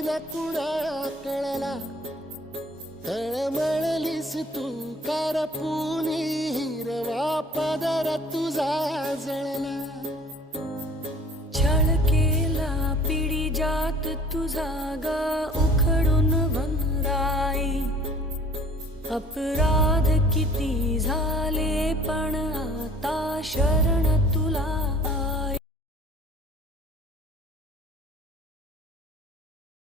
न कुणा कळला, तळमळलीस तू कारपुनी, हिरवा पदर तुझा जळला. छळ केला पिढी जात तुझा ग उखडून वनराई. अपराध किती झाले पण आता शरण